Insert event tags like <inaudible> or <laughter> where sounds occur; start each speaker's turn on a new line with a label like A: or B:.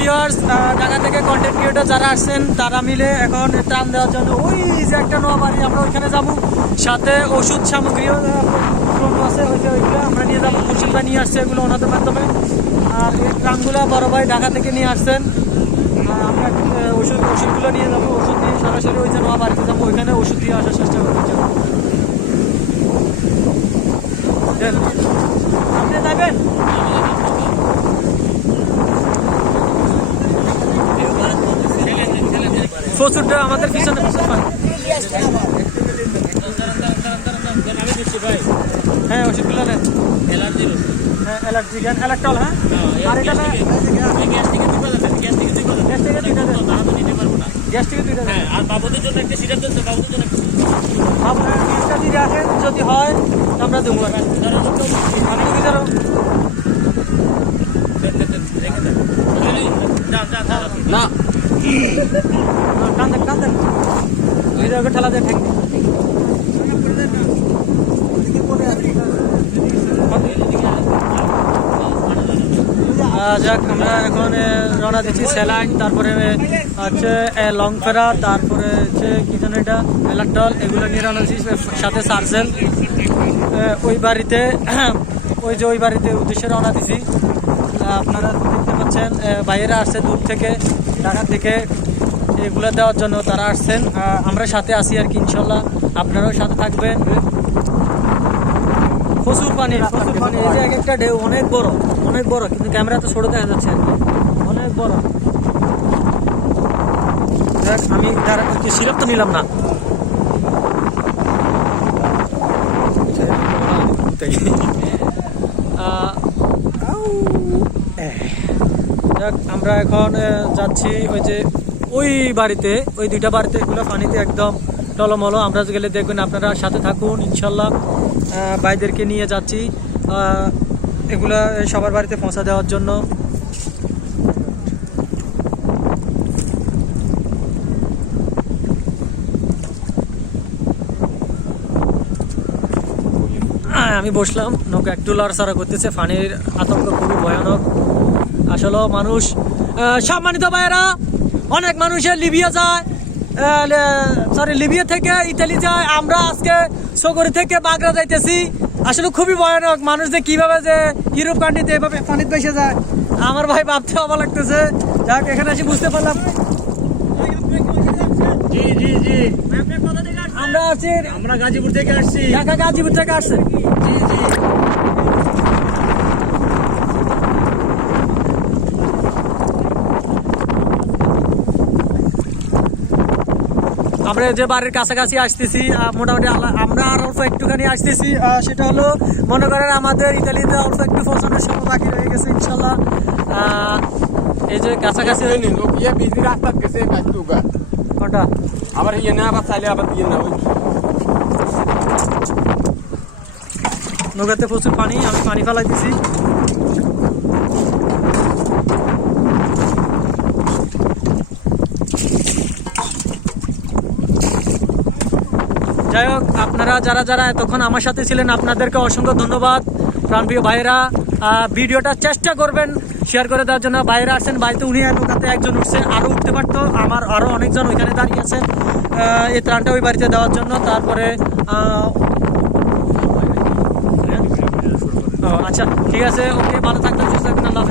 A: Viewers Dhaka থেকে content creator যারা আসছেন, তারা মিলে এখন ত্রাণ দেওয়ার জন্য, ওই যে একটা নোয়া বাড়ি আমরা ওইখানে যাব। সাথে ওষুধ সামগ্রীও আছে, ওই যে ওইগুলো আমরা নিয়ে যাব। ওষুধ নিয়ে আসছে এগুলো ওনাদের মাধ্যমে। আর এই ত্রাণগুলো বড় ভাই ঢাকা থেকে নিয়ে আসছেন। আমরা ওষুধ, ওষুধগুলো নিয়ে যাব, ওষুধ নিয়ে সরাসরি ওই যে নোয়া বাড়িতে যাব, ওইখানে ওষুধ দিয়ে আসার চেষ্টা করব। প্রচুরটা আমাদের পিছনে হ্যাঁ ওষুধগুলো নেন হ্যাঁ হ্যাঁ আর না গ্যাস থেকে গ্যাস থেকে দুইটা দেন।
B: বাবুদের জন্য বাবুদের জন্য
A: যদি হয়, আমরা দেবো।
B: না।
A: ওই ঠেলা দেয় ঠেক যাক, আমরা এখন রওনা দিচ্ছি স্যালাইন, তারপরে হচ্ছে লং ফেরা তারপরে হচ্ছে, কি যেন এটা, এলাক্টল, এগুলো নিয়ে রওনা দিচ্ছি সাথে সার্জেল। ওই বাড়িতে, <clears throat> ওই যে ওই বাড়িতে উদ্দেশ্যে রওনা দিছি আপনারা দেখতে পাচ্ছেন বাইরে আসছে দূর থেকে, ঢাকা থেকে। এগুলো দেওয়ার জন্য তারা আসছেন। আমরা সাথে আছি আর কি, ইনশাল্লাহ আপনারাও সাথে থাকবেন। প্রচুর পানি প্রচুর পানি। এই যে এক একটা ঢেউ, অনেক বড় অনেক বড়, কিন্তু ক্যামেরা তো ছোট দেখা যাচ্ছে। অনেক বড়। দেখ, আমি তার সিরাপ তো নিলাম না। আমরা এখন যাচ্ছি ওই যে ওই বাড়িতে, ওই দুইটা বাড়িতে এগুলো পানিতে একদম টলমলো। আমরা গেলে দেখবেন আপনারা সাথে থাকুন, ইনশাল্লাহ। ভাইদেরকে নিয়ে যাচ্ছি। এগুলো সবার বাড়িতে পৌঁছা দেওয়ার জন্য। আমি বসলাম। নৌকা একটু লড়াচড়া করতেছে। ফানির আতঙ্ক খুবই ভয়ানক। আসলে মানুষ সম্মানিত ভাইয়েরা অনেক মানুষের লিবিয়া যায় সরি লিবিয়া থেকে ইতালি যায়। আমরা আজকে সগরি থেকে বাগড়া যাইতেছি। আসলে খুবই ভয়ানক মানুষ যে কীভাবে যে ইউরোপ কান্ট্রিতে এভাবে পানিতে বেসে যায়। আমার ভাই ভাবতে অবাক লাগতেছে। যাক এখানে এসে বুঝতে পারলাম।
B: জি জি জি।
A: আমরা আছি
B: আমরা গাজীপুর থেকে আসছি।
A: ঢাকা গাজীপুর থেকে আসছে।
B: জি জি।
A: আমরা যে বাড়ির কাছাকাছি আসতেছি মোটামুটি আমরা আর অল্প একটুখানি আসতেছি। সেটা হলো মনে করেন আমাদের ইতালিতে অল্প একটু পৌঁছানোর সময় বাকি রয়ে গেছে ইনশাল্লাহ। এই যে কাছাকাছি
C: ইয়ে বিজলি রাস্তা গেছে কাজটুকা
A: কোনটা?
C: আবার ইয়ে না আবার চাইলে আবার ইয়ে না ওই
A: নৌকাতে প্রচুর পানি আমি পানি ফেলাই দিছি যাই হোক আপনারা যারা যারা এতক্ষণ আমার সাথে ছিলেন আপনাদেরকে অসংখ্য ধন্যবাদ। প্রাণপ্রিয় ভাইয়েরা আহ, ভিডিওটা চেষ্টা করবেন শেয়ার করে দেওয়ার জন্য। বাইরে আসছেন বাড়িতে উনি নৌকাতে একজন উঠছে আরও উঠতে পারতো। আমার আরও অনেকজন ওইখানে দাঁড়িয়ে আহ, এই ত্রাণটা ওই বাড়িতে দেওয়ার জন্য। তারপরে আচ্ছা ঠিক আছে ওকে ভালো থাকবেন সুস্থ থাকবেন আল্লাহ